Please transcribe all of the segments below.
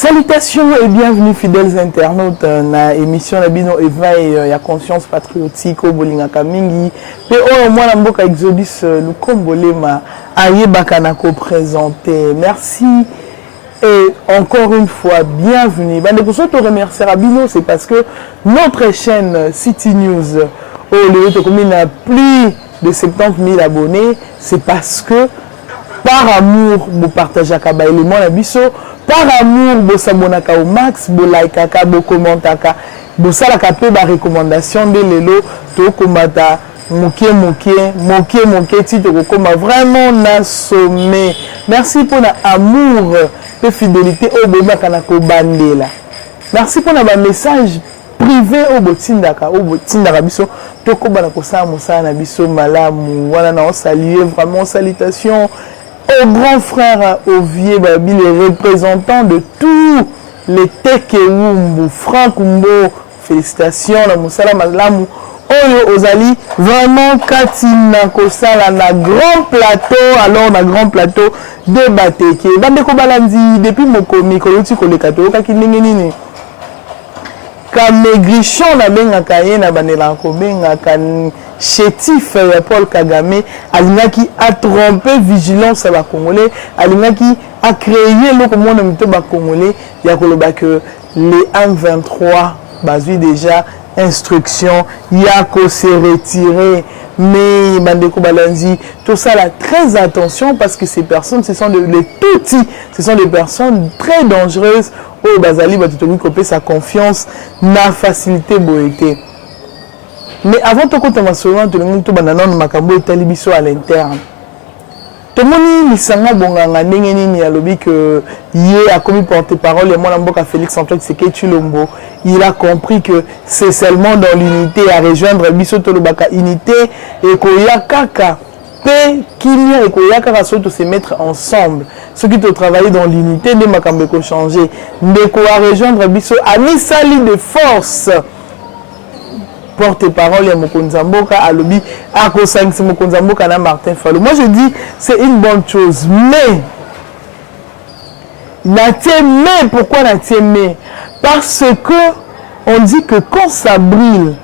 Salutations et bienvenue fidèles internautes na émission na bino éveil ya conscience patriotique au bolinga kamingi pe o mwana mboka Exodus Lukombolema ayebaka na ko présenter. Merci et encore une fois bienvenue. Bande ko te remercier bino, c'est parce que notre chaîne City News au lieu de combien a plus de 70 000 abonnés, c'est parce que par amour vous partagez à kaba élément na biso. Par amour, vous s'abonnez au max, vous likez, vous commentez, vous salaka pe ba recommandation de lelo to komata moké titre koma vraiment na sommet. Merci pour l'amour et fidélité au bobaka na ko bandela. Merci pour ba message privé au botindaka biso to ko bana ko sa musana na biso malamu wana na saluer vraiment salutations au grand frère Ovier Babi, les représentants de tous les Tekewumbu, Franck Mbo, félicitations, la Moussala Mazlamu, Oyo Ozali, vraiment Katina Kosala, na grand plateau, alors na grand plateau de Bateke. Bandeko Balandi, depuis mon comique, Kolotti Kolekato, Kakilingenini. Kamegrichon na benga kaye na banelanko benga kan chétif Paul Kagame alingaki a trompé vigilance à la Congolais, alingaki a créé le monde mito ba Congolais ya koloba que les M23 bazui déjà instruction ya ko se retirer. Mais Bandeko Balanzi, tout ça là, très attention parce que ces personnes, ce sont les petits, ce sont des personnes très dangereuses. Oh, Bazali, Batotomi Kopé, sa confiance, na facilité, boété. Mais avant de compter ma soeur, tout le monde, tout le monde, Makambo et Talibiso à l'interne. Tout le monde, il s'en a bon, il a lobby que hier a commis porte-parole et moi, l'amboka Félix Antoine Tshisekedi Tshilombo. Il a compris que c'est seulement dans l'unité à rejoindre Biso Tolobaka unité et Koya Kaka. Pe Kimia et Koya Kaka sont se mettre ensemble. Ceux qui ont travaillé dans l'unité, ne m'a pas changé. Ne quoi rejoindre Biso a mis sali de force. Porte-parole et Mokonzamboka à lobby à Kosang c'est Mokonzamboka na Martin Fallou. Moi je dis c'est une bonne chose, mais mais pourquoi mais parce que on dit que quand ça brille,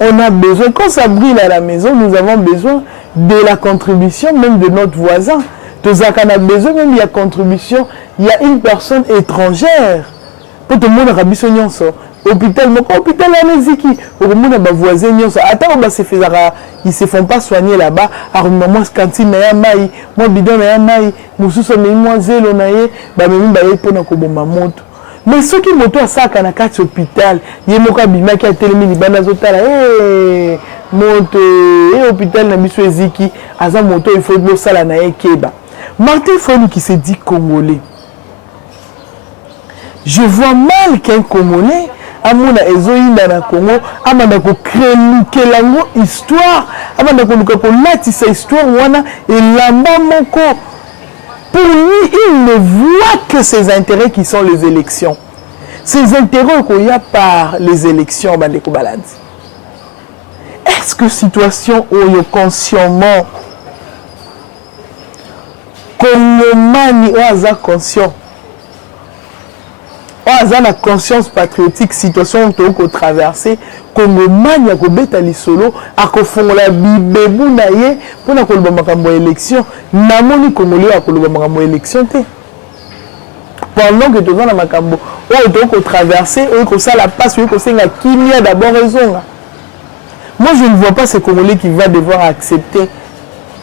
on a besoin, quand ça brille à la maison, nous avons besoin de la contribution même de notre voisin. Tous on a besoin même il y a contribution, il y a une personne étrangère. Pour tout le monde rabiso nyonso. Hôpital ameziki au monde ba voisin nyonso attends ba se faisara ils se font pas soigner là-bas aruma moi cantine na ya mai moi bidon na ya mai mususu me moi zelo na ye ba memi ba ye pona ko bomba moto mais ceux qui moto asaka na kati hôpital ye moko bimaki a telemi libanda zotala moto hôpital na biso eziki aza moto il faut le sala na ye keba Martin Fallou qui se dit congolais. Je vois mal qu'un Congolais amona ezoyinda na Congo amanda ko créer lango histoire amanda ko luka ko latisa histoire wana elamba moko pour lui il ne voit que ses intérêts qui sont les élections, ses intérêts qu'il y a par les élections Bandeko Balandi. Est-ce que situation oyo consciemment Congomani oaza conscient a la conscience patriotique situation qu'on traverser comme mania ko beta lisolo a ko fongola bibebu na ye pona ko lobama kambo élection na moni congolais a ko lobama kambo élection te pendant que tout dans makambo o to ko traverser o ko ça la passe o ko senga kimia d'abord raison. Moi je ne vois pas ces congolais qui va devoir accepter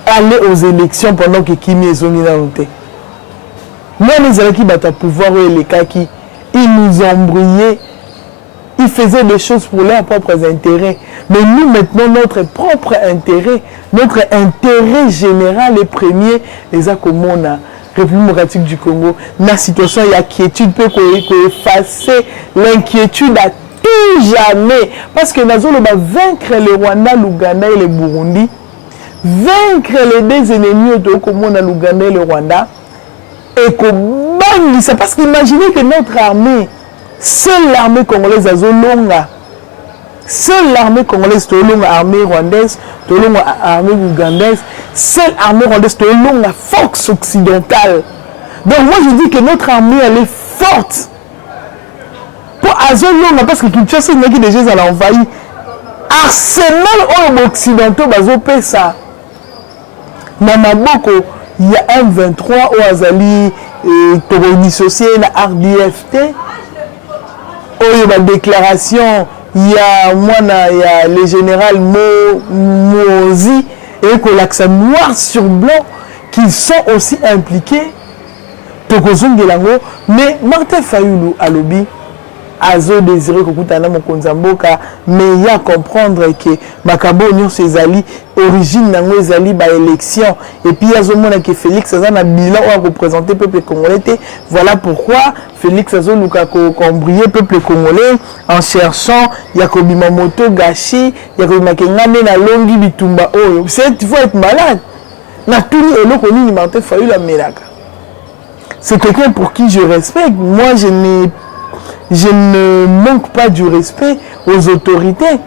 aller aux élections pendant que kimia est zoni na honte. Moi les gens qui battent pouvoir ou les cas qui ils nous ont embrouillés, ils faisaient des choses pour leurs propres intérêts. Mais nous, maintenant, notre propre intérêt, notre intérêt général et premier, les Akomona, République démocratique du Congo, la situation, il y a quiétude, peut effacer l'inquiétude à tout jamais. Parce que nous allons vaincre le Rwanda, l'Ouganda et le Burundi, vaincre les deux ennemis de Komona, l'Ouganda et le Rwanda, et c'est parce qu'imaginez que notre armée, seule l'armée congolaise a Zolonga, seule l'armée congolaise, Tolonga, armée rwandaise, Tolonga, armée ougandaise, seule armée rwandaise, Tolonga, force occidentale. Donc moi je dis que notre armée, elle est forte. Pour Azolonga, parce que Kinshasa, il y a déjà envahi. Arsenal aux occidentaux, ça. Dans Maboko, il y a un 23 au Azali, pour dissocier la RDFT. Il y a une déclaration, il y a le général Mozi et que l'accent noir sur blanc qui sont aussi impliqués. Mais Martin Fayoulou à lobby. Azo désiré kokutana mokonza mboka mais il y a comprendre que makabo nyon sezali origine nango ezali ba élection et puis azo mona que Félix aza na bilan à représenter peuple congolais. Voilà pourquoi Félix azo luka ko cambrier peuple congolais en cherchant Yakobi Mamoto Gashi Yakobi Makengame na longi bitumba oyo. C'est il faut être malade. Na tuni eloko nini Martin Fayulu la melaka. C'est quelqu'un pour qui je respecte. Moi je ne manque pas du respect aux autorités.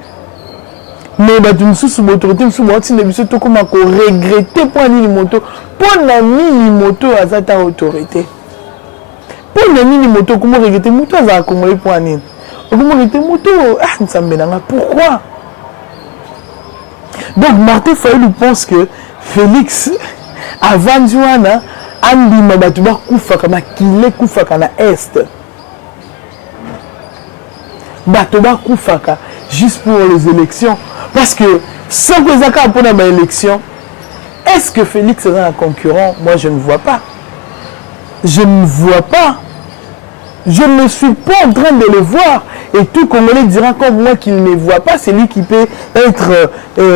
Mais tu me sous l'autorité, je me comment regretter pour une moto. Pour la mini-moto à cette autorité. Pour la mini-moto, comment regretter moto à la Congolais pour une. Comment regretter moto. Pourquoi? Donc Martin Fayulu pense que Félix, avant Joana, Andi Mabatuba Koufaka, Makile Koufaka na Est. Batoba Koufaka juste pour les élections parce que sans que Zaka pour les élections, est-ce que Félix est un concurrent? Moi je ne vois pas. Je ne vois pas. Je ne suis pas en train de le voir et tout Congolais dira comme moi qu'il ne voit pas, c'est lui qui peut être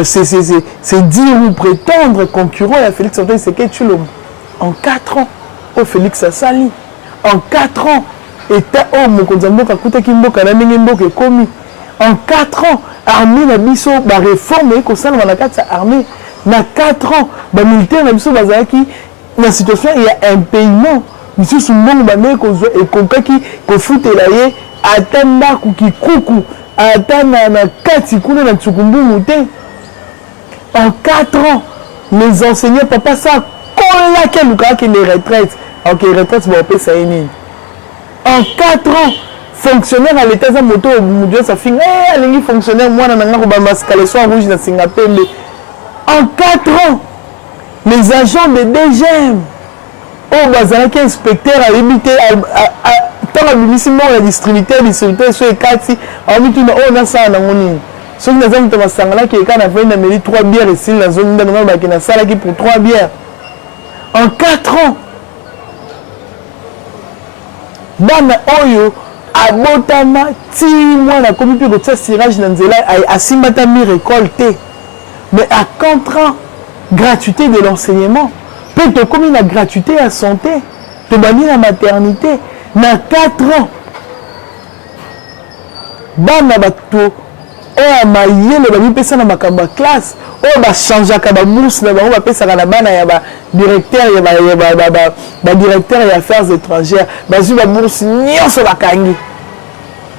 c'est dire ou prétendre concurrent à Félix Antoine Tshisekedi en 4 ans. Oh Félix a sali en 4 ans. Et en 4 ans, l'armée n'a biso ba réforme et ça na kati armée na 4 ans, ba militaire na biso bazaki na situation il y a un paiement. Monsieur Soumong ba me ko et kokaki ko futela ye atanda kuki kuku atana na kati kuna na tsukumbu te. En 4 ans, les enseignants papa ça kola ke luka ke les retraites. OK, retraite ba payer ça nini. En 4 ans, fonctionnaire à l'état de moto, ça finit, les fonctionnaires, moi, rouge dans Singapour. En 4 ans, les agents de DGM, qui inspecteur à limiter, tant la distributeur, sur les 4, on a ça dans mon ceux qui n'ont pas qui ont 3 bières ici, la zone de pour 3 bières. En 4 ans, bana oyo abotama ti mwana komi pe kotia sirage na nzela asimbata mi récolté mais à contre gratuité de l'enseignement pe to komi na gratuité à santé to bani na maternité na 4 ans bana bato oyo mayele bami pesa na makambo classe oyo bachangeaka babourse na bango bapesaka na bana ya badirecteur ya directeur ya affaires étrangères bazwi babourse nyonso bakangi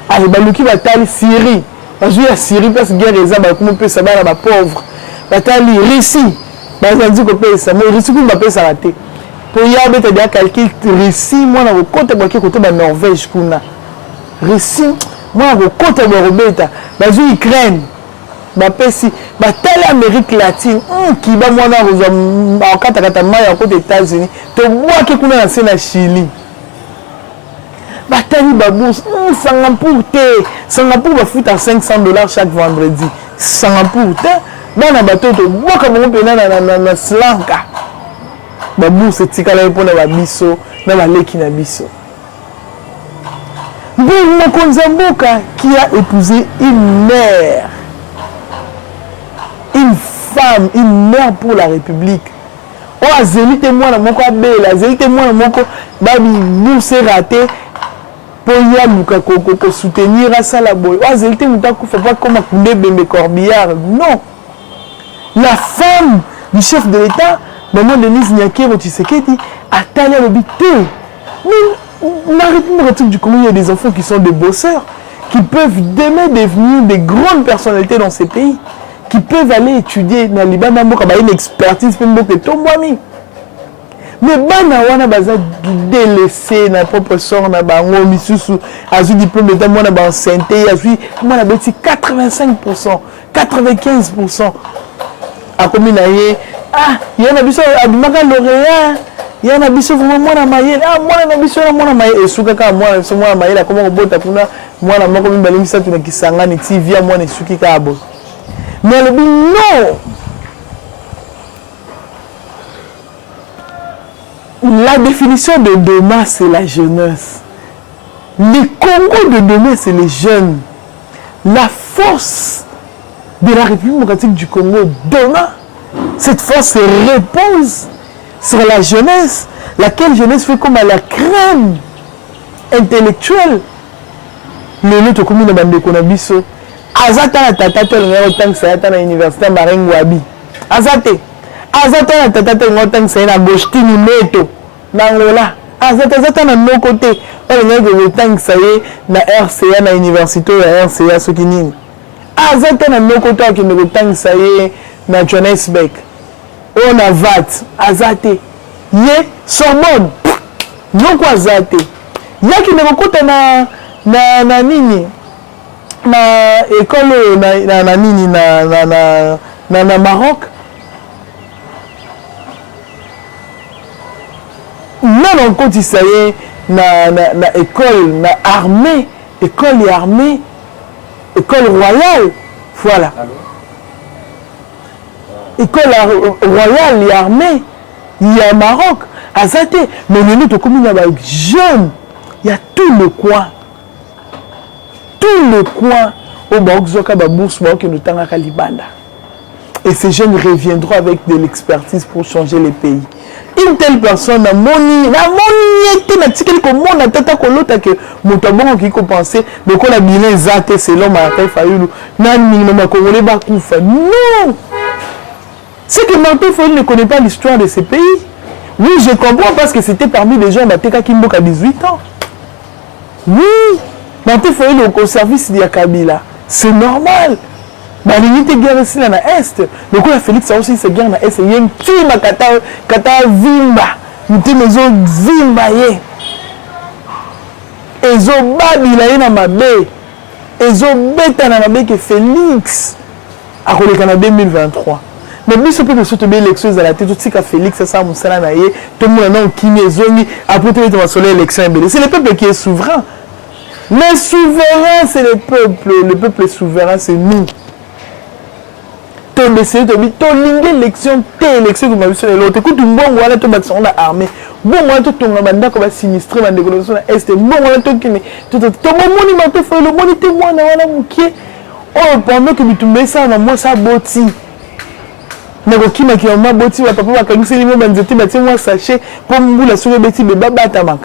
ale baluki batali Syrie bazwi ya Syrie place guerre eza bakoma pesa bana bapauvre batali Russie bazandi kopesa mo Russie kuma bapesaka te po ya beta dia calcul Russie mwana kokota bwaki kote ba Norvège kuna Russie mwana kokota bwa robeta bazwi Ukraine bapesi batali Amérique latine qui ba mwana rozwa akata mai ya côté États-Unis to bwaki kuna na se na Chili batali babourse Singapour ba futa $500 chaque vendredi Singapour te bana batoto bwaka bango pena na slanka babourse etikala mpona babiso na baleki na biso. Mokonzi mboka qui a épousé une mère, une femme, une mère pour la République. Oh, azélite moi na moko abela, azélite moi na moko babi bourse raté pour y amuka ko soutenir à ça la boy. Oh, azélite mutaku faut pas comme Koundé Bembe Corbillard. Non. La femme du chef de l'État, maman Denise Nyakero Tshisekedi, a taillé le bité. Mais la République du Congo, il y a des enfants qui sont des bosseurs, qui peuvent demain devenir des grandes personnalités dans ces pays, qui peuvent aller étudier dans le Liban, une expertise, mais bana wana baza délaissé na propre sort na bango misusu azu diplôme d'état moi na ba santé azu moi na beti 85% 95% a komi na ye ah yana biso abimaka lauréat yana biso vraiment mwana mayele ah mwana na biso na mwana mayele esuka ka mwana so mwana mayele akoma kobota kuna mwana moko mimbali misatu na kisangani TV ya mwana esuki ka abo mais le non. La définition de demain, c'est la jeunesse. Le Congo de demain, c'est les jeunes. La force de la République démocratique du Congo demain, cette force repose sur la jeunesse, laquelle jeunesse fait comme à la crème intellectuelle. Le nôtre commune de Bandekonabiso, Azata na tata to autant que ça à l'université Maringwabi. Azate. Azata na tata to autant que ça na Bostini Neto. Nangola. Azata na nos côtés. On a que autant que ça na RCA na université na RCA Sokini. Azata na nos côtés qui ne autant que ça na Johannesburg. On a VAT. Azate. Ye Sorbonne. Non quoi azate. Ya qui ne côté na nini. Na école na nini na Maroc non on compte ça na école na armée école et armée école royale voilà école royale et armée il y a Maroc à Zate mais nous to commune avec jeunes il y a tout le coin au Baoxoka Babours qui nous tanga Kalibanda. Et ces jeunes reviendront avec de l'expertise pour changer les pays. Une telle personne a moni était na tikel comme mon tata kolota que motabon qui ko penser de ko la bilan zate selon Martin Fayulu nan minimum congolais ba kufa. Non. C'est que Martin Fayulu ne connaît pas l'histoire de ces pays. Oui, je comprends parce que c'était parmi les gens Mateka Kimboka à 18 ans. Oui. Martin Fayulu au service de Kabila. C'est normal. Mais l'unité guerre ici dans l'Est. Donc la Félix a aussi cette guerre dans l'Est. Il y a un petit kata vimba. Nous sommes vimba ye. Ezo babila ye na mabe. Ezo beta na mabe que Félix a collé en 2023. Mais bien sûr que surtout bien élections à la tête tout ça Félix ça musala na ye. Tout le monde non qui nezongi après tout le soleil élection. C'est le peuple qui est souverain. Le souverain, c'est le peuple. Le peuple est souverain, c'est nous. Ton décès, ton l'élection, tes élections que vous avez l'autre. Écoute, bon, voilà, tu vas sur la armée. Bon, voilà, tu ton mandat comme sinistré, dans l'écologie est. Bon, voilà, tu qui n'est. Ton monument, tu fais le moni témoin, voilà, moukier. Oh, pendant que tu mets ça, moi, ça botti. Nagoki maki ma botti, papa, papa, quand c'est les mots, banzeti, moi, sachet, comme vous la souris, bêtis, bébé, batamak.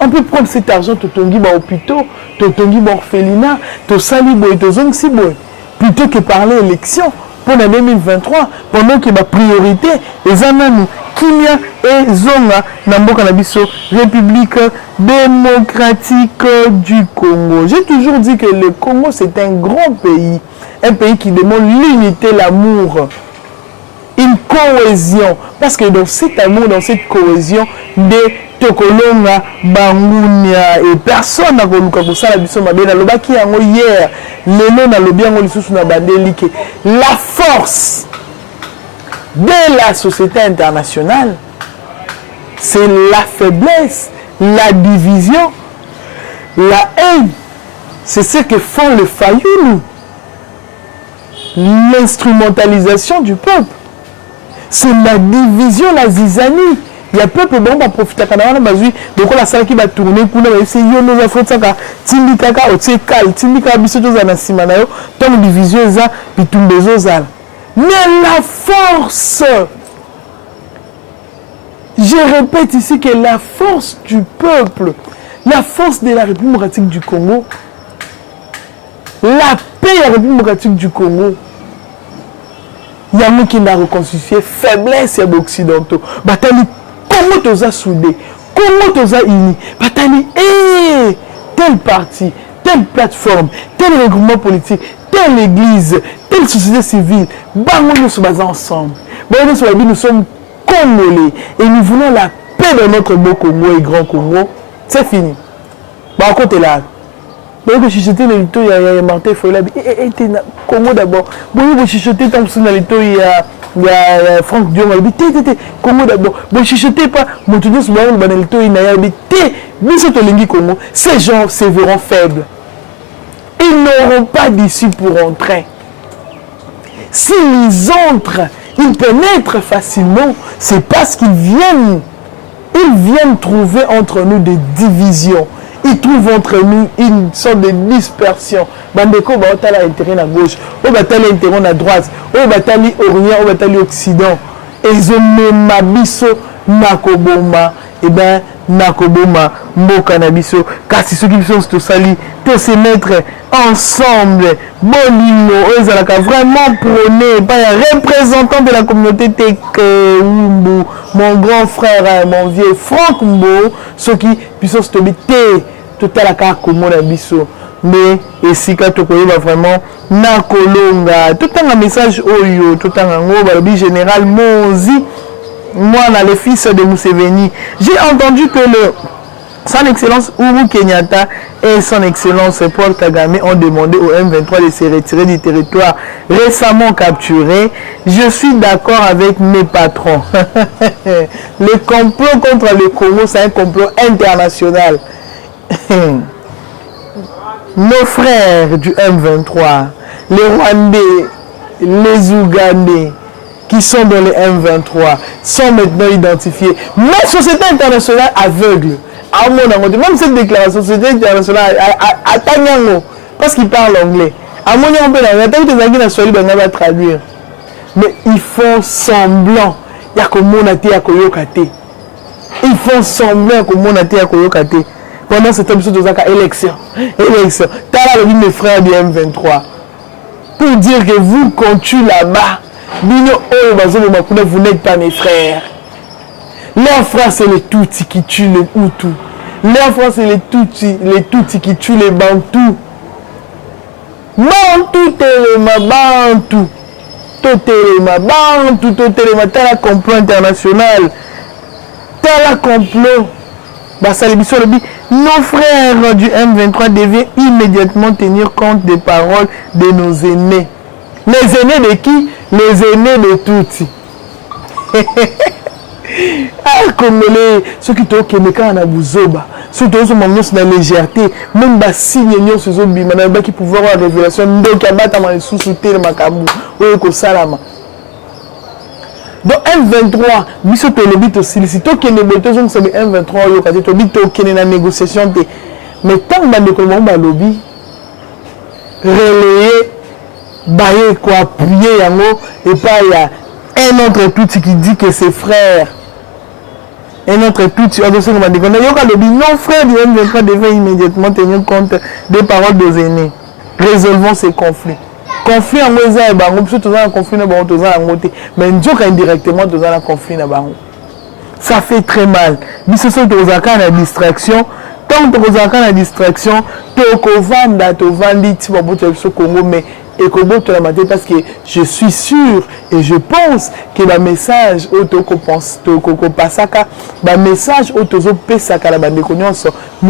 On peut prendre cet argent, totongi ba hôpitaux, totongi ba orphelinat, to sali boy, to zong si boy, plutôt que parler élection pour l'année 2023, pendant que ma priorité est Zananu, Kimia et Zonga, Namboka Nabiso, République démocratique du Congo. J'ai toujours dit que le Congo c'est un grand pays, un pays qui demande l'unité, l'amour. Une cohésion, parce que dans cet amour, dans cette cohésion, des Tokolonga, Bangunia et personne n'a voulu que ça la biso mabena loba qui yango hier, lelo na lobi yango lisusu na bandelike. La force de la société internationale, c'est la faiblesse, la division, la haine. C'est ce que font les Fayulu. L'instrumentalisation du peuple. C'est la division, la zizanie. Il y a peuple bon va profiter quand on a besoin donc la salle qui va tourner pour nous essayer nos affaires ça tindikaka otekal tindika biso za na sima na yo ton division za bitumbezo za mais la force, je répète ici que la force du peuple, la force de la République démocratique du Congo, la paix de la République démocratique du Congo, il y a un qui n'a reconstitué faiblesse et occidentaux. Batali, comment tu as soudé, comment tu as uni, Batali, tel parti, telle plateforme, tel regroupement politique, telle église, telle société civile, nous sommes basés ensemble. Nous sommes Congolais et nous voulons la paix dans notre beau Congo et grand Congo, c'est fini. Bah, à côté là. Donc, je chuchotais le lito, il y a Martin Fola. Congo d'abord. Bon, je chuchotais tant que le lito, il y a Franck Dion. Congo d'abord. Bon, je chuchotais pas. Mon tout ce moment, le lito, il y a des Congo. Ces gens se verront faibles. Ils n'auront pas d'issue pour entrer. S'ils entrent, ils pénètrent facilement. C'est parce qu'ils viennent. Ils viennent trouver entre nous des divisions. Ils trouvent entre nous une sorte de dispersion. Bandeko, bah, on a l'intérêt à gauche, on a l'intérêt à droite, on a l'Orient, on a l'Occident. Et ils ont même abisso, nakoboma, et ben, nakoboma, mboka nabiso, car c'est ceux qui sont tout sali, tous se mettre ensemble, bolino, ils ont vraiment prôné, pas un représentant de la communauté Tekewumbu, mon grand frère, mon vieux Franck Mbo, ceux qui puissent se tomber. Tout à la carte comme on a biso mais et si quand tu connais vraiment na kolonga tout un message oyo tout un ngô général Mozi moi là le fils de Museveni j'ai entendu que son excellence Uhuru Kenyatta et son excellence Paul Kagame ont demandé au M23 de se retirer du territoire récemment capturé. Je suis d'accord avec mes patrons. Le complot contre le Congo, c'est un complot international. Nos frères du M23, les Rwandais, les Ougandais qui sont dans le M23 sont maintenant identifiés. Mais la société internationale aveugle. Même cette déclaration, la société internationale attend parce qu'ils parlent anglais. Traduire. Mais ils font semblant. Il y a comme on a été à Koyokate. Ils font semblant comme on a été à Koyokate. Pendant cette émission, élection. T'as la vie mes frères du M23. Pour dire que vous, quand tu là-bas, vous n'êtes pas mes frères. Leur frère, c'est les Tutsis qui tuent les Hutus. Leur frère, c'est les Tutsis qui tuent les Bantous. Bantou, Téléma, Bantou. Totelema, Bantou, Totelema, t'as la complot international. T'as la complot. Nos frères du M23 devaient immédiatement tenir compte des paroles de nos aînés. Les aînés de qui? Les aînés de Tutsi. Ah, Congolais, ceux qui t'ont kéméka en Abouzoba, ceux qui ont dans la légèreté, même si ils sont en bimana, qui pouvoir avoir révélation, donc il y a battu dans les sous-soutés de Makabu, ou au Salama. Donc M23, biso to le bito sollicito que ne beto zone c'est M23 yo kati to bito que na négociation te. Mais tant bande ko mo ba lobby relayer bailler quoi appuyer yango et pas il y a un autre tout qui dit que c'est frère. Un autre tout on doit se demander qu'on yo ka lobby non frère du M23 devait immédiatement tenir compte des paroles des aînés. Résolvons ces conflits. Conflit en Moïsa et Bango, parce que tu as un conflit dans Bango, tu as un côté. Mais indirectement, tu as un conflit dans Bango. Ça fait très mal. Mais ce sont des distractions. Tant que tu as une distraction, tu as un Congo, mais parce que je suis sûr et je pense que le message nous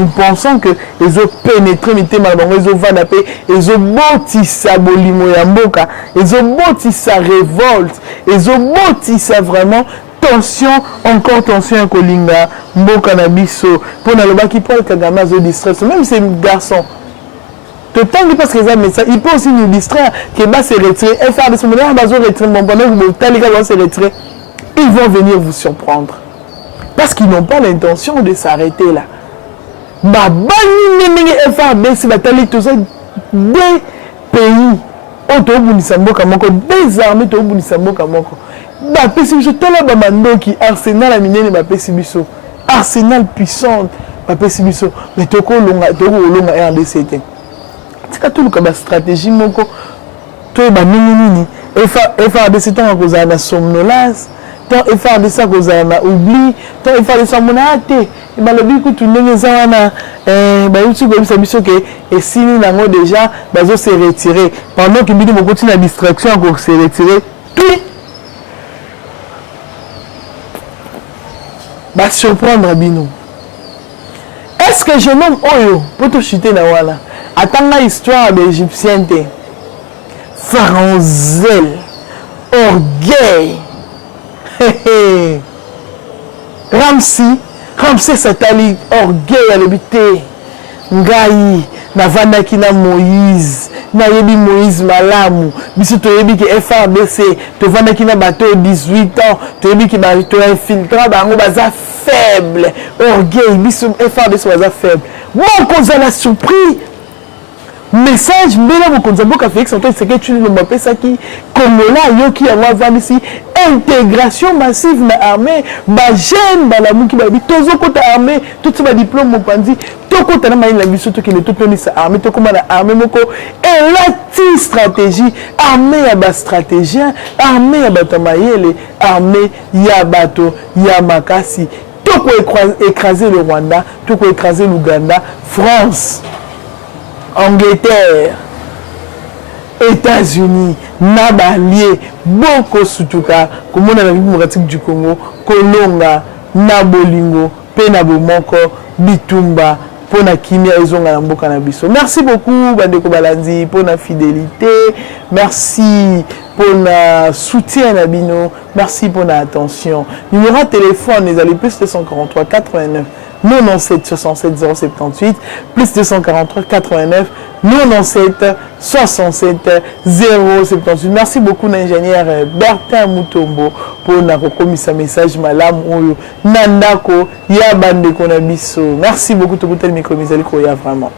pensons que ils ont pénétré ils ont vandapé, ils ont bâti sa bolimo ya mboka, ils ont bâti sa révolte, ils ont bâti sa vraiment tension, encore tension à Kolinga, mboka na biso, pour na loba qui Paul Kagame a distress, même ces garçons. Tout temps parce que il peut aussi nous distraire, que va se retirer, et faire de ce moment-là, ils vont venir vous surprendre. Parce qu'ils n'ont pas l'intention de s'arrêter là. Des pays, des armées, Arsenal puissante, mais toko longa RDC. C'est tout le stratégie moko to ba nini FARDC tant à cause de la somnolence tant FARDC cause de la oubli tant FARDC monate ba le biku tu ndenge wana ba yutu ko bisa biso ke et si nous n'avons déjà bazo se retirer pendant que bidi moko tina distraction encore se retirer tout va surprendre bino. Est-ce que je nomme Oyo pour te chuter na wala? Attends la histoire des Égyptiens. Pharaon zèle, orgueil. Ramsès Satali, orgueil à l'habité. Ngai, navandaki na Moïse. Na yebi Moïse malamu. Biso to yebi ki FRDC. To vandaki na bateau 18 ans. To yebi ki bateau infiltrant. Bango baza faible. Orgueil. Biso FRDC baza faible. Bon, qu'on a la surprise. Message mbela mokonzambo ka Félix Antoine Tshisekedi le mapé ça qui Kongola yoki ya wavani si intégration massive na armée ba jeune ba la muki ba bi tozo kota armée tout ba diplôme mopandi to kota na maïla biso to ki le tout ni sa armée to koma na armée moko et la ti stratégie armée ya ba stratégien armée ya bato mayele armée ya bato ya makasi to ko écraser le Rwanda to ko écraser l'Ouganda France Angleterre, États-Unis, Nabalié, beaucoup Sutuka, comme on a la vie démocratique du Congo, Kolonga, Nabolingo, Penabomoko, Bitumba, pour la kimia et zonga nambo cannabis. Merci beaucoup, Bandeko Balandi, pour la fidélité. Merci pour le soutien à Bino. Merci pour l'attention. Numéro de téléphone, les allez plus 243 89. 97 67 078 plus 243 89 97 67 078. Merci beaucoup l'ingénieur Bertin Mutombo pour nous sa message malam oyo nandako ya bande konabiso. Merci beaucoup tout le micro vraiment.